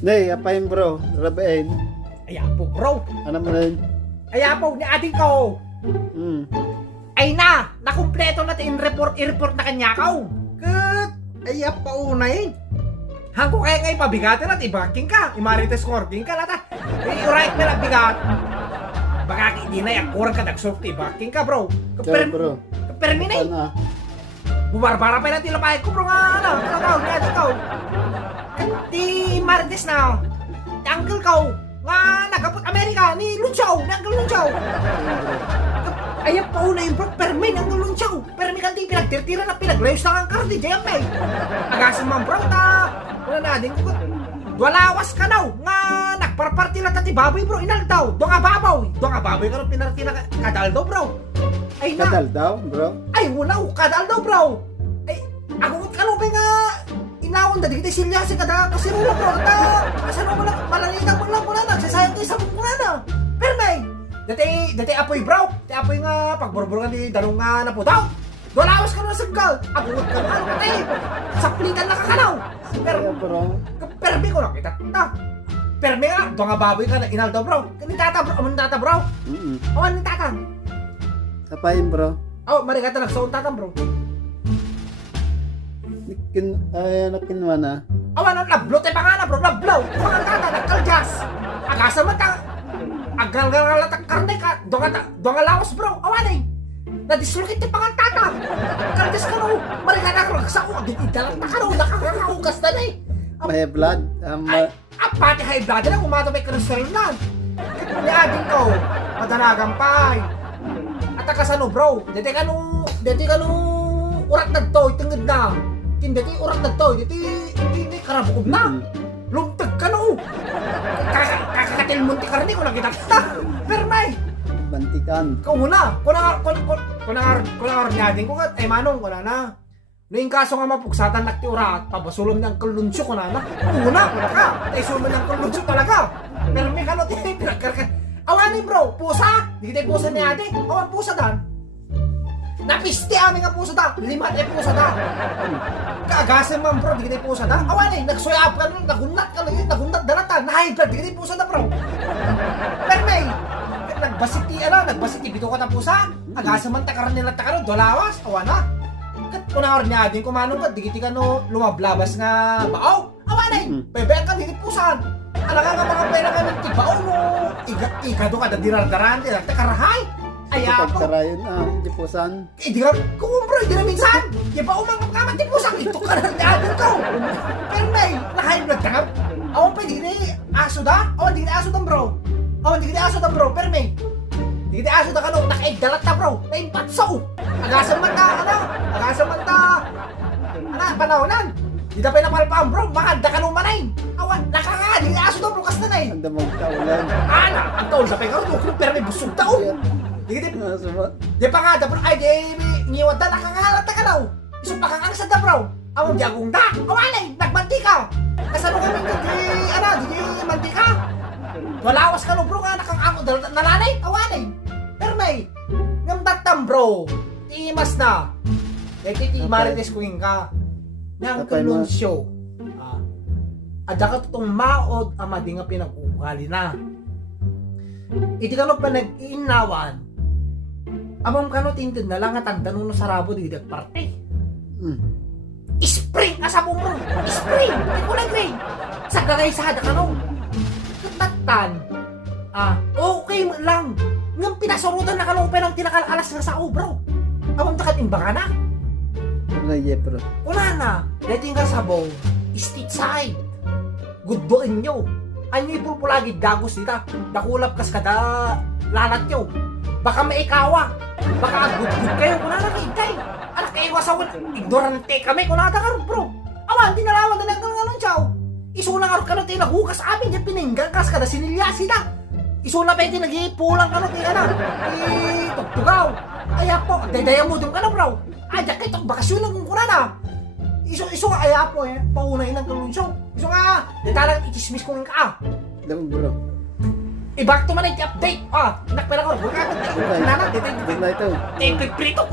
Nay, apain bro, rabain. Ay po bro. Ano mo rin? Ay po ni ading ko. Ay nakumpleto na i-report na kanya ko. Kat, ay pa unay. Hangko kaya ngay pabigatin at ibaking ka. Imarites scorking ka lata. I-right na lang bigat. Baka hindi na kurang ka nagsurf ibaking ka bro. Bro. Kaperminay. Ano? Bubarbara pa na tilapay ko bro nga ano. Kalataw ni ading ko. Di Marites na. Di uncle ko. Nga nagapot Amerika ni Lunchaw. Ni Uncle Lunchaw. Ayaw pa una yung bro, permi ng Lunchaw. Permi kan di pinagtirtira na pinaglayos na ang kardi. Diyan may. Agasan man bro ta. Wala na din ko. Walawas ka daw. Nga nagparparti lang tati baboy bro. Inal daw. Doon nga baboy. Doon nga baboy ka nung pinarti na kadal daw bro. Ay na. Kadal daw, bro? Ay wala. Kadal daw bro. Ay ako ka nung nga inawon da digiti silya si kada kasi wala bro. Kasi mo lang malalitan mo lang muna na. Sasayang ko isang muna na. Pero may. Dati apoy bro. Dati apoy nga pagburburan di dalong nga na po daw. Dolawas ka na sa gal. Agungot ka na patay. Saplitan na kakalaw. Pero bro. permi ko lang kita. Permi nga. Doon nga baboy ka na inal daw bro. Kanitata bro. Aman tata bro. Aman ni tatang. Apain bro? Oh, marigata lang sa tatang bro. Nakinwa na. Awan ang lablo tayo pa nga na bro. Lablo. Kung ang tata nagkaljas. Agasan mo ta. Agal-gal at karne ka. Doon nga lawas bro. Awan eh. Nadisulkit tayo pa nga tata. Kaljas ka no. Marigata ka lang sa uwa. Dinidalat na ka no. Nakakaugas na na eh. May blood. Ay, pati high blood na. Umato may cholesterol na. Niagin ko. Madanagang pay. At akasano bro. Dati ka nung urat na to. Itungid na. Dati urat na to. Dati karabukog na. Lumtag ka no. Kakakatil munti ka rin ko nakita kita. Pero may. Bantikan. Ikaw muna. Kunang niagin ko ka. Ay manong. Kuna na. Noong kaso nga mapugsatan nakti urat. Pabasulong niyang kalunsyo. Kuna na. Kuna ka. Ay sulong niyang kalunsyo talaga. Pero may kanot. Pinagkarkan. Awanin bro, pusa! Di kita pusa ni ate. Awan pusa dan. Napisti amin nga pusa da. 5 tayo pusa da. Kaagasin man bro, di kita pusa da. Awanin, nagsuyap ka nun, nagunat ka lang yun, nagunat dalata. Nahigh blood, di kita pusa da bro. Pero may, nagbasiti, bito ka na pusa. Agasin man takaran nila takaran, dolawas, awan na. Kat kunahor niya din, kumanong ka, di kita ka no, lumablabas nga baaw. Awanin, bebek ka, di kita pusan. Alaga nga mga pera kami tibaw mo. Igado ka na dinardaran. Karahay. Ay ako. Pagkarayon di pusan. Di ka, kumumbro, di na minsan. Di ba umang kaman di pusang. Ito ka na natin ko. Pero may, nakain blood ka. Awan pa, di ka na aso da. Awan, di ka na aso da bro. Awan, di ka na aso da bro. Pero may, di ka na aso da ka no. Nakaigdalat na bro. Naimpatsaw. Agasan man ta, Agasan man ta. Panahonan. Di na pa napalpaan bro. Mahanda ka nung manay. Awan, nakaka, di na aso daw bro. Kas na na eh. Anda mong kaulan. Ang taon sa pengaro. Pero may busog tao. Di pa nga da bro. Ay, di ngiwad da. Nakangalat na ka daw. Isang nakangangsa da bro. Awan, di agong da. Awan eh. Nagbanti ka. Kasano kami di manti ka. Walawas ka no bro. Nakangako nalanay. Awan eh. Pero may, ngamdatam bro. Timas na. Dahil Marites kuing ka. Nang kalunsyo. Ada ka itong maod ama di nga pinag-ukali na. Iti ka pa nag-iinawan. Amang ka no tintid na lang at ang tanong no sarabo di parte. Spring asa mo bro. Spring. Di ko nag-ray. Sa gagaysada ka no. Katatan. Okay lang. Ngam pinasurutan na ka no pero tinakalalas nga sa bro. Amang takat imba na. Naye bro. Una na. Dating ka sabaw. State side. Good doin nyo. Anyo ipulpulagi dagos dita. Nakulap kas kada lanat nyo. Baka maikawa. Baka good kayo. Kuna na kaitay. Anak kayo asawan. Ignorante kami. Kuna na ka bro. Awan, dinalawan na lang ng chow. Isulang arot ka na tayo naghukas amin. Yan pininggan kas kada sinilya sila. Isula pa yung nagipulang ka na tayo na. Tugtugaw. Ay po. Daydayan mo dun ka na bro. Ay, dyan kayo bakasyon lang kung kuna na. Iso nga aya po paunahin ng kalunsyo. Iso nga, detalang ikismis ko ng ka. Dami bro. I-back to man update. Nakpera ko. Huwag ka. Nana, Bigla ito. Prito.